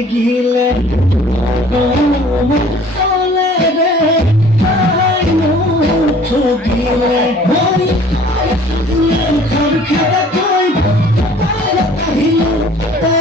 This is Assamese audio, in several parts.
gile sole re ai no to gile hoy khar khada koi pala kahilo ta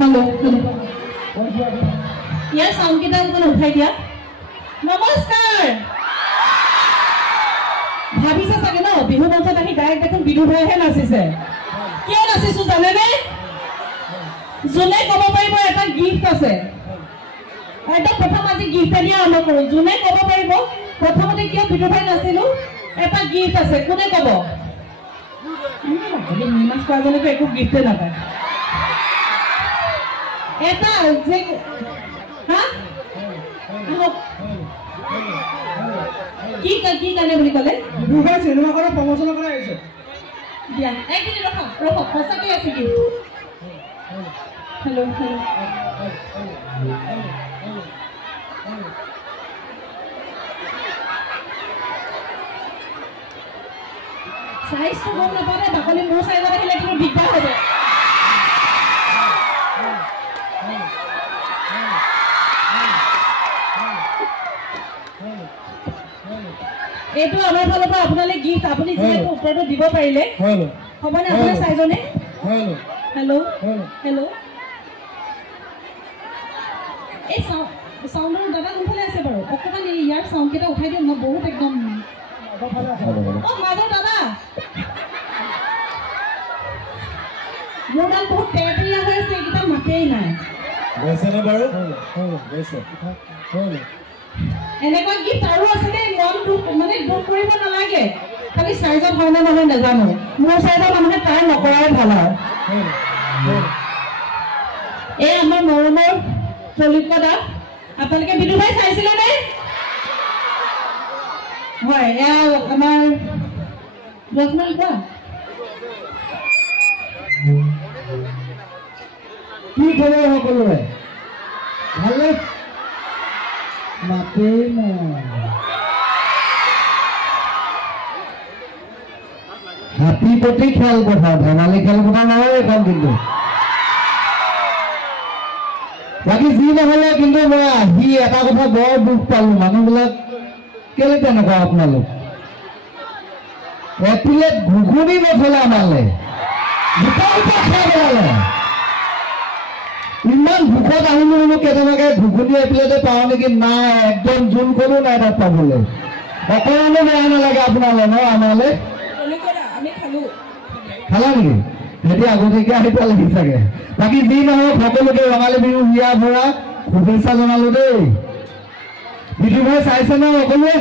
Hello. Yes, sound kita bukan uthai dia. Namaskar. Bhabisa sage no bihu bonsa dahi direct dekhun bidu bhai he nasise. Kiya nasisu jane ne? June kobo paribo eta gift ase. Eta prothom aji gift dia amro koru. June kobo paribo prothomote kiya bidu bhai nasilu eta gift ase. Kune kobo? Ani nimas kwa jane ko eku gift na pae. Eta je ha কি কানে বলি কলে দুটা সিনেমা কৰা প্ৰমোশন কৰা হৈছে দিয়া একদিন ৰখ ফসাকে আছে কি হেল্ল সাইজ তো গম না পাৰে বাকলি মো সাইজ ৰাখিলে কিন্তু দিগদাৰ হবে এটো আমাৰ ফালৰ পৰা আপোনালে গিফট আপুনি যে উত্তৰটো দিব পাৰিলে হেল্ল হবনে আপোনাৰ সাইজনে হেল্ল এই সাউন্ডৰ দাদা কোনফালে আছে বাৰু অকমান ইয়াৰ সাউন্ড কেটা উঠাই দিও মই বহুত একদম ও মাজৰ দাদা মোডাল বহুত টেটিয়া হৈ আছে কিটা মাতেই নাই গৈছে না বাৰু গৈছে এনেকুৱা গিফট আৰু আছে নে মনটো মানে দুখ কৰিব নালাগে খালি সাইজত হয় না নহয় নাজানো মোৰ সাইজত মানুহে ট্ৰাই নকৰাই ভাল আৰু এই আমাৰ মৰমৰ চলিকদা আপোনালোকে বিদু ভাই চাইছিলে নে হয় এয়া আমাৰ যত্নল কোৱা কি খবৰ সকলোৰে ভালে মাতেই নাই হাতী প্ৰতি খেল পথাৰ ধেমালি খেল পথাৰ নহয় এখন কিন্তু বাকী যি নহলে কিন্তু মই আহি এটা কথা বৰ দুখ পালো মানুহবিলাক কেলে তেনেকুৱা আপোনালোক এপ্ৰিলত ঘুগুনি নথলে আমালে দুটা খাই পেলালে ইমান ভোকত আহিলো বোলো কেনেবাকে ঘুগুনি এপ্লেটে পাওঁ নেকি নাই একদম জোল কলো নাই তাত পাবলৈ অকণো বেয়া নালাগে আপোনালৈ ন আমালৈ খালা নেকি সিহঁতি আগতীয়াকৈ আহি পালেহি চাগে বাকী যি নহওক সকলোকে ৰঙালী বিহু হিয়া ভৰা শুভেচ্ছা জনালো দেই বিহু ভাই চাইছে ন সকলোৱে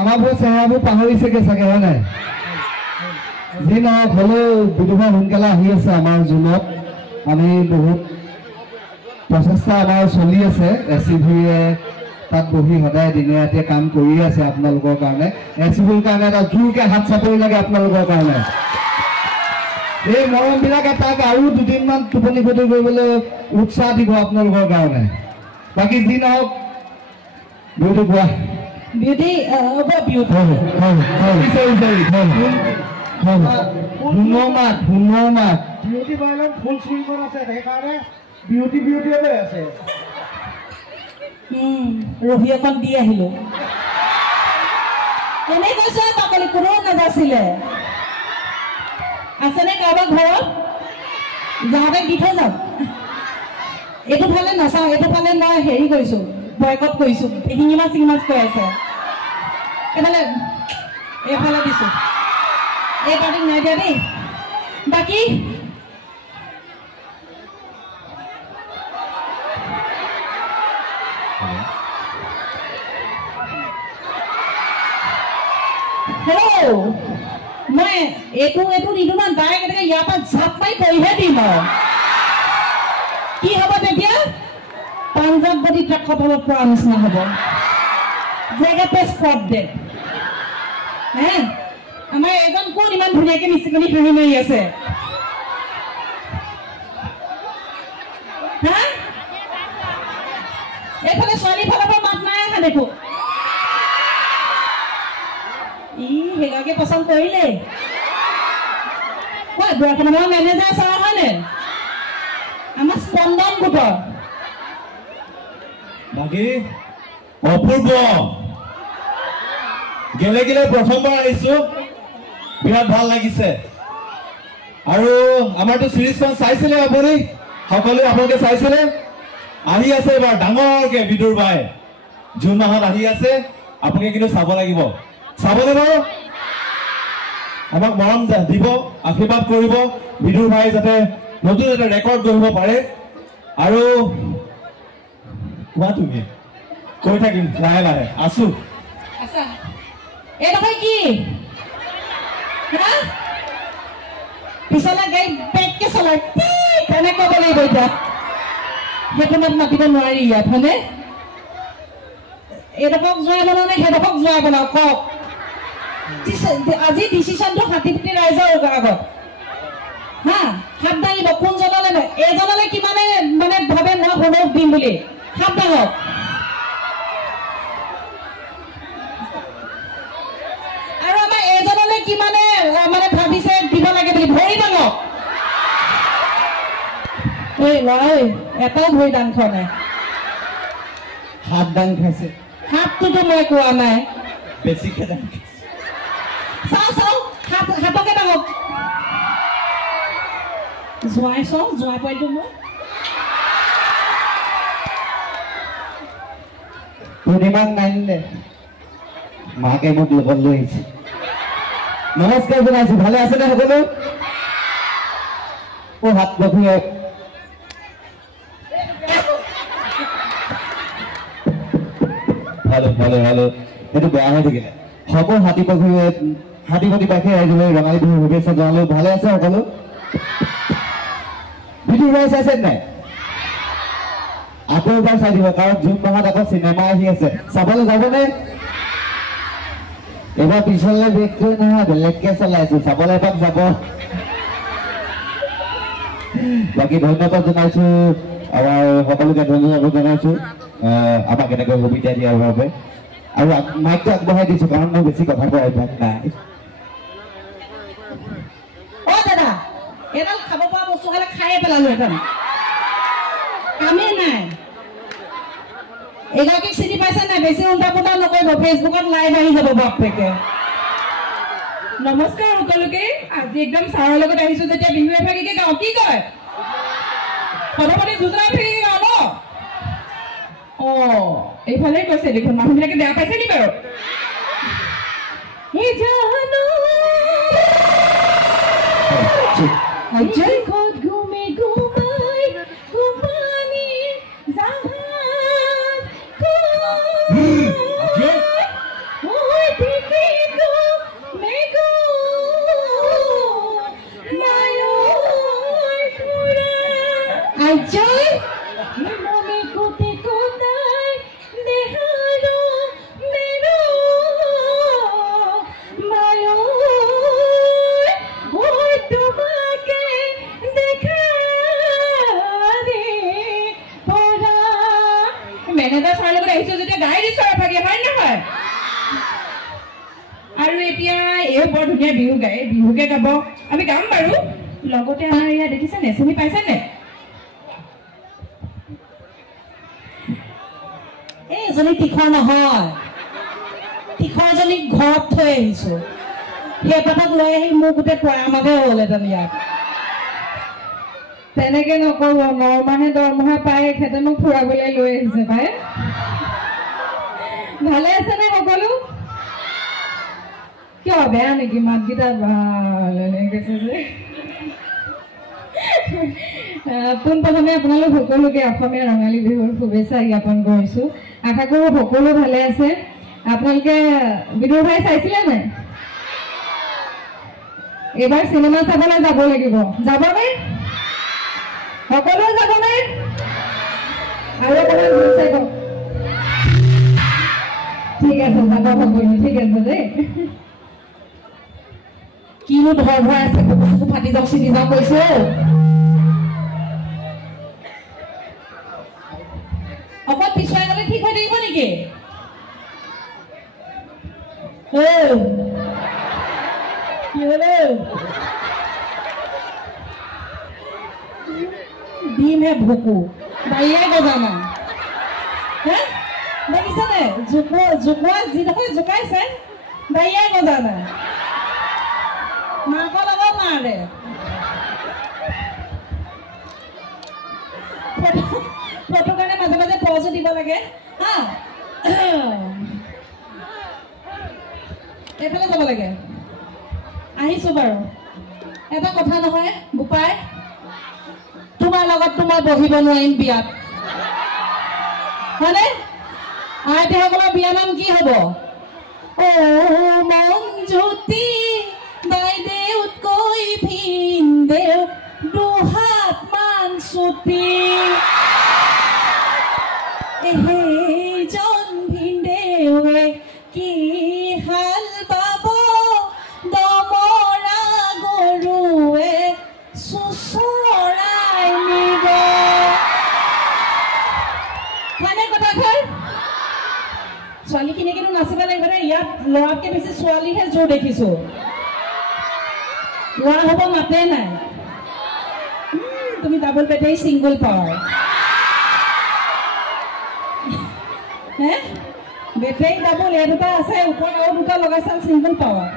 আমাৰবোৰ চেহেৰাবোৰ পাহৰিছেগে চাগে হয় নাই যি নহওক হ'লেও বিহু ভাই সোনকালে আহি আছে আমাৰ জোনত আমি বহুত প্ৰচেষ্টা আমাৰ চলি আছে এচিভিয়ে তাত বহি সদায় দিনে ৰাতিয়ে কাম কৰি আছে আপোনালোকৰ কাৰণে এচিভিৰ কাৰণে এটা জোৰকে হাত চাপৰি লাগে আপোনালোকৰ কাৰণে এই মৰমবিলাকে তাক আৰু দুদিনমান টোপনি ক্ষতি কৰিবলৈ উৎসাহ দিব আপোনালোকৰ কাৰণে বাকী যি নহওক বিউটি কোৱা বিউটি বিউটি বাইলত ফুল চুইঙত আছে সেইকাৰণে বিউটি বিউটিয়ে আছে ৰহি অকণ দি আহিলো এনেই কৈছো বাকলি কোনো নাযাইছিলে আছেনে কাৰোবাৰ ঘৰত যাওঁতে দি থৈ যাম এইটো ফালে নাচাওঁ এইটো ফালে মই হেৰি কৰিছো বয়কট কৰিছো শিঙি মাছ কৈ আছে এইফালে দিছো এই পাৰ্টিক নাই দিয়া দেই বাকী হেল্ল' মই এইটো নিদো না ডাইৰেক্ট এনেকৈ ইয়াৰ পৰা জাপ মাৰি কৰিহে দিম আৰু কি হ'ব তেতিয়া পাঞ্জাৱ বডি ট্ৰাকত অলপ পৰা নিচিনা হ'ব জেগাতে স্পট দে হে আমাৰ এজন কোন ইমান ধুনীয়াকৈ মিচিকনি হাঁহি মাৰি আছে হা এইফালে ছোৱালী ফালৰ পৰা মাত নাই অহা দেখো সেইগাকে পচন্দ কৰিলে বুঢ়াখনৰ মেনেজাৰ ছাৰ হয়নে আমাৰ স্পন্দন গোটৰ বাকী অপূৰ্ব গেলে গেলে প্ৰথমবাৰ আহিছো বিৰাট ভাল লাগিছে আৰু আমাৰতো চিৰিজখন চাইছিলে আপুনি সকলোৱে আপোনালোকে চাইছিলে আহি আছে এবাৰ ডাঙৰকে বিদুৰ বাই জুন মাহত আহি আছে আপোনালোকে কিন্তু চাব লাগিব চাবনে বাৰু আমাক মৰম দিব আশীৰ্বাদ কৰিব বিদুৰ ভাই যাতে নতুন এটা ৰেকৰ্ড গঢ়িব পাৰে আৰু কোৱা তুমি কৈ থাকিম লাহে লাহে আছো এইডোখৰ কি পিছলে গাড়ী বেগকে চলাই কেনেকৈ ক'ব লাগিব এতিয়া সেইটো মাত মাতিব নোৱাৰি ইয়াত হয়নে এইডোখৰক জোৱাই বনাও নে সেইডোখৰক জোৱাই বনাও কওক আজি ডিচিশ্যনটো হাতীপিটি ৰাইজৰ আগত হা হাত দাঙিব কোনজনলৈ নহয় এইজনলৈ কিমানে মানে ভাবে মই ভোট দিম বুলি হাত দাঙক আৰু আমাৰ এইজনলৈ কিমানে মানে ভাবিছে দিব লাগে বুলি ভৰি দাঙক এই লয় এটাও ভৰি দাং খোৱা নাই হাত দাং খাইছে হাতটোতো মই কোৱা নাই বেছিকে দাং চাওঁ হাতকে দাঙক জোৱাই চাওঁ জোৱাই পোৱালিটো মোৰ পূৰ্ণিমাক নানিলে মাকে মোক লগত লৈ আহিছে নমস্কাৰ জনাইছো ভালে আছে নে সকলো হাত বহিয়ে ভালো ভালো ভালো সেইটো বেয়া হৈ থাকিলে হ'ব হাতী পাখি ৰাইজলৈ ৰঙালী বিহুৰ শুভেচ্ছা জনালো ভালে আছে সকলো বিহু ৰাইজ আছে নাই আকৌ এবাৰ চাই দিব কাৰণ জুন মাহত আকৌ চিনেমা আহি আছে চাবলৈ যাবনে এবাৰ পিছলৈ বেগটো নহয় বেলেগকে চলাইছো চাবলৈ এপাক যাব বাকী ধন্যবাদ জনাইছো আমাৰ সকলোকে ধন্যবাদ জনাইছো আমাক এনেকৈ সুবিধা দিয়াৰ বাবে আৰু মাইকটো আগবঢ়াই দিছো কাৰণ মোৰ বেছি কথা কোৱা অভ্যাস নাই দাদা এডাল খাব পৰা বস্তু খালে খায়ে পেলালো এখন কামেই নাই এগৰাকীক চিনি পাইছে নাই বেছি উল্টা পুল্টা নকৰিব ফেচবুকত লাইভ আহি যাব বাপেকে নমস্কাৰ সকলোকে আজি একদম ছাৰৰ লগত আহিছো যেতিয়া বিহু এভাগিকে গাওঁ কি কয় প্ৰথমতে যোজনা ফ্ৰী হ'ব এইফালে কৈছে দেখোন মানুহবিলাকে বেয়া পাইছে নি বাৰু জয় ঘৰত ঘুমে ঘুমাই ঘুমানি Ajoy, mami kote kotai, deharo mero, mayo, tumake dekhari pora. Manager sir logo ahiche jodi gai diche apage হয় না হয় আৰু এতিয়া এই বৰ ধুনীয়া বিহু গায় বিহুকে গাব আমি গাম বাৰু লগতে আমাৰ ইয়া দেখিছে নে চিনি পাইছে নে এজনী তীখৰ নহয় তীখৰজনী ঘৰত থৈ আহিছো সেই কথাক লৈ আহি মোক গোটেই পৰামাগে হ'ল এজন ইয়াত তেনেকে নকব নৰমাহে দৰমহা পাই খেতে মোক ফুৰাবলৈ লৈ আহিছে পাই ভালে আছে নে সকলো কিয় বেয়া নেকি মাতকেইটা ভাল এনেকৈছে যে পোনপ্ৰথমে আপোনালোক সকলোকে অসমীয়া ৰঙালী বিহুৰ শুভেচ্ছা জ্ঞাপন কৰিছোঁ আশা কৰোঁ সকলো ভালে আছে আপোনালোকে বিদুৰ ভাই চাইছিলে নাই এইবাৰ চিনেমা চাবলৈ যাব লাগিব যাবনে সকলো যাবনে আৰু অকণমান জোৰ চাই কওক ঠিক আছে যাব সকলো ঠিক আছে দেই কিনো ধৰ ধৰ আছে কুকুৰ ফাটি যাওক চিনি যাওক কৈছে অকল পিছুৱাই গ'লে ঠিক হৈ থাকিব নেকি কি হ'লে দিমহে ভুকু বাৰীয়ে গজানা হে দেখিছেনে জোকোৱা যিডোখৰ জোকাইছে বাৰীয়ে গজানা মাকৰ লগত মাৰে ফটোৰ কাৰণে মাজে মাজে পজো দিব লাগে হা এইফালে যাব লাগে আহিছো বাৰু এটা কথা নহয় বোপাই তোমাৰ লগততো মই বহিব নোৱাৰিম বিয়াত হয়নে আইতাসকলৰ বিয়া নাম কি হ'ব অ মঞ্জুতি বাইদেউতকৈ ভিনদেউ দুহাত মান চুটি এইজন ভিনদেউৱে কি হাল বাব দমৰা গৰুৱে চুচৰাই নিব মানে কথাষাৰ ছোৱালীখিনিয়ে কিন্তু নাচিব লাগিব দে ইয়াত ল'ৰাতকৈ বেছি ছোৱালীহে জোৰ দেখিছো ল'ৰা হ'ব মাতে নাই তুমি ডাবল বেটাৰী ছিংগল পাৱাৰ হে বেটাৰী ডাবল এই দুটা আছে ওপৰত আৰু দুটা লগাইছে ছিংগল পাৱাৰ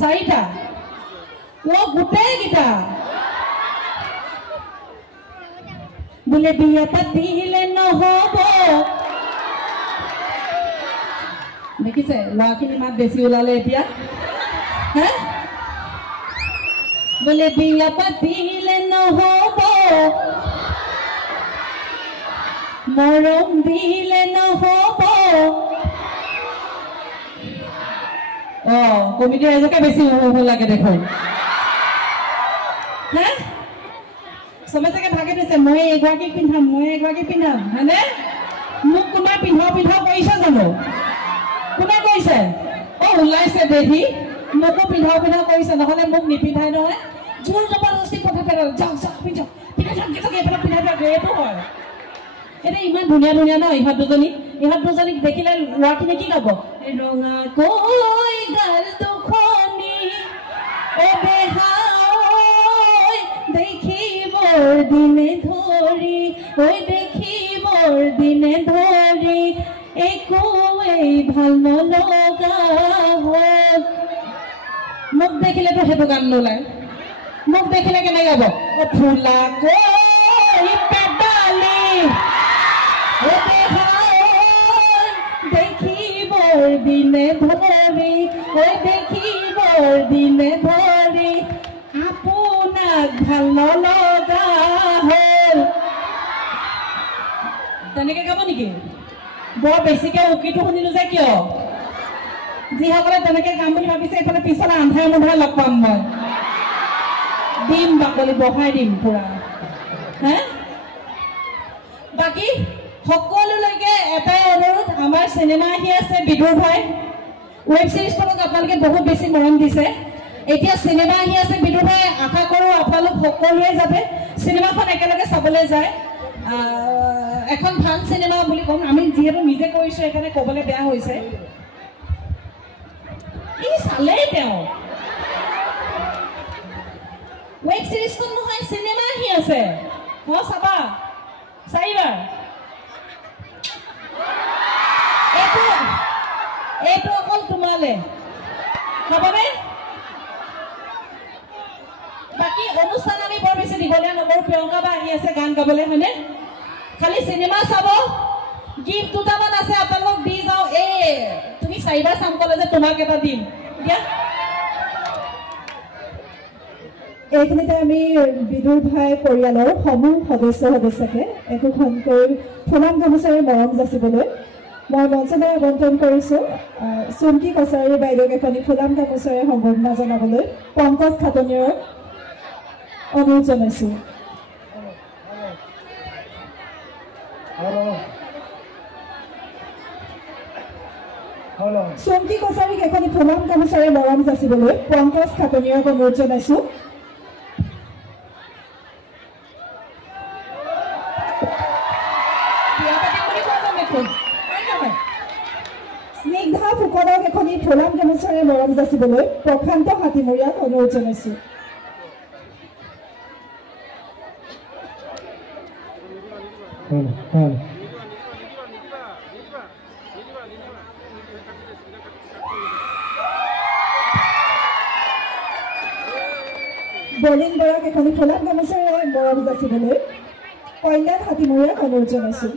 চাৰিটা গোটেইকেইটা বোলে বিয়া পাতিলে নহ'ব দেখিছে ল'ৰাখিনি মাত বেছি ওলালে এতিয়া হে বোলে বিয়া পাতিলে নহ'ব মৰম দিলে নহ'ব কমিটি ৰাইজকে বেছি হ'ব লাগে দেখোন হে চবে চাগে ভাগে দিছে মই এগৰাকীক পিন্ধাম হয়নে মোক কোনোবাই পিন্ধাও কৰিছে জানো কোনে কৈছে ওলাইছে দেহি মোকো পিন্ধাও কৰিছে নহ'লে মোক নিপিন্ধাই নহয় জোৰ জবৰদস্তি কথা পেলাল যাওক পিন্ধাই এইফালে পিন্ধাই দিয়ক এইটো হয় এতিয়া ইমান ধুনীয়া ন ইহঁত দুজনীক দেখিলে ল'ৰাখিনি কি গাব ৰঙাকৈ গাল দুখনি দেখিবৰ দিনে ধৰি একোৱেই ভাল নলগা হ'ল মোক দেখিলেতো সেইটো গান নোলায় মোক দেখিলে কেনে গাব ও ফুলা কই পেডালি ও দেখিবৰ দিনে ধৰি ঐ দেখিবৰ দিনে ধৰি আপোনাক ভাল নলগা হ'ল তেনেকে গাব নেকি বৰ বেছিকে উকিটো শুনিলো যে কিয় যিসকলে তেনেকে গাম বুলি ভাবিছে এইফালে পিছলে আন্ধাৰ মুন্ধাৰ লগ পাম মই দিম বাকলি বহাই দিম পুৰা হে বাকী সকলোলৈকে এটাই অনুৰোধ আমাৰ চিনেমা আহি আছে বিদুৰ ভাই ৱেব চিৰিজখনক আপোনালোকে বহুত বেছি মৰম দিছে এতিয়া চিনেমা আহি আছে বিদুৰ ভাই আশা কৰোঁ আপোনালোক সকলোৱে যাতে চিনেমাখন একেলগে চাবলৈ যায় এখন ভাল চিনেমা বুলি ক'ম আমি যিহেতু নিজে কৰিছোঁ সেইকাৰণে ক'বলৈ বেয়া হৈছে ই চালেই তেওঁ ৱেব চিৰিজখন নহয় চিনেমা আহি আছে মই চাবা চাৰিবাৰ এইটো অকল তোমালে হ'বনে বাকী অনুষ্ঠান আমি বৰ বেছি দীঘলীয়া নকৰোঁ প্ৰিয়ংকা বা আহি আছে গান গাবলৈ হয়নে খালি চিনেমা চাব গিফ্ট দুটামান আছে আপোনালোকক দি যাওঁ তুমি চাৰিবাৰ চাম ক'লে যে তোমাক এটা দিম দিয়া এইখিনিতে আমি বিদুৰ ভাই পৰিয়ালৰ সমূহ সদস্যকে একোখনকৈ ফুলাম গামোচাৰে মৰম যাচিবলৈ মই মঞ্চলৈ আমন্ত্ৰণ কৰিছোঁ চুমকি কছাৰী বাইদেউক এখনি ফুলাম গামোচাৰে সম্বৰ্ধনা জনাবলৈ পংকজ খাটনিয়াৰক অনুৰোধ জনাইছোঁ চুমকি কছাৰীক এখনি ফুলাম গামোচাৰে মৰম যাচিবলৈ পংকজ খাটনিয়াৰক অনুৰোধ জনাইছোঁ স্নিগ্ধা ফুকনক এখনি ফুলাম গামোচাৰে মৰম যাচিবলৈ প্ৰশান্ত হাতীমৰীয়াক অনুৰোধ জনাইছোঁ বলিন বৰাক এখনি ফুলাম গামোচাৰে মৰম যাচিবলৈ কল্যাণ হাতীমৰীয়াক অনুৰোধ জনাইছোঁ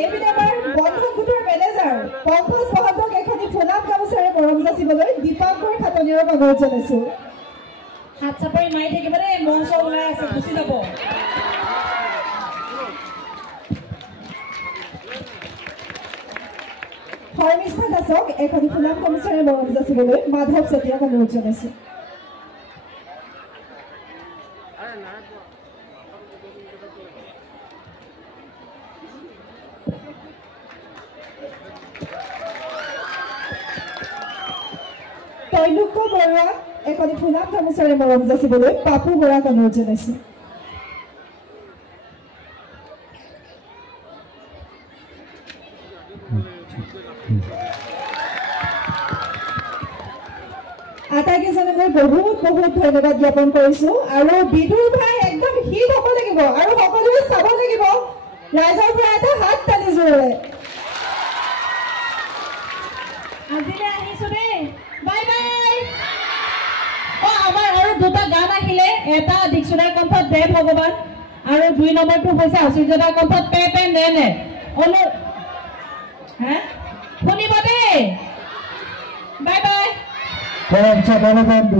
এইপিনে আমাৰ বন্ধন গোটৰ মেনেজাৰ পংকজ মহন্তক এখনি ফুলাম গামোচাৰে মৰম যাচিবলৈ দীপাংকৰ খাটনিয়াৰক অনুৰোধ জনাইছোঁ হাত চাপৰি মাৰি থাকিব দেই মঞ্চ ওলাই আছে গুচি যাব শৰ্মিষ্ঠা দাসক এখনি ফুলাম গামোচাৰে মৰম যাচিবলৈ মাধৱ চেতিয়াক অনুৰোধ জনাইছোঁ তৈলুক্য বৰুৱাক এখনি ফুলাম গামোচাৰে মৰম যাচিবলৈ পাপু বৰাক অনুৰোধ জনাইছোঁ আটাইকেইজনে মই বহুত ধন্যবাদ জ্ঞাপন কৰিছোঁ আৰু বিদুৰ ভাই একদম হিট হ'ব লাগিব আৰু সকলোৱে চাব লাগিব ৰাইজৰ পৰা এটা হাত টানি জোৰে আজিলৈ আহিছোঁ দেই বাই বাই আমাৰ আৰু দুটা গান আহিলে এটা দীক্ষুদাৰ কণ্ঠত দেৱ ভগৱান আৰু 2 নম্বৰটো হৈছে আচুৰ্যদাৰ কণ্ঠত পে পে নে নে শুনিব দেই bye bye Well, I'm talking about the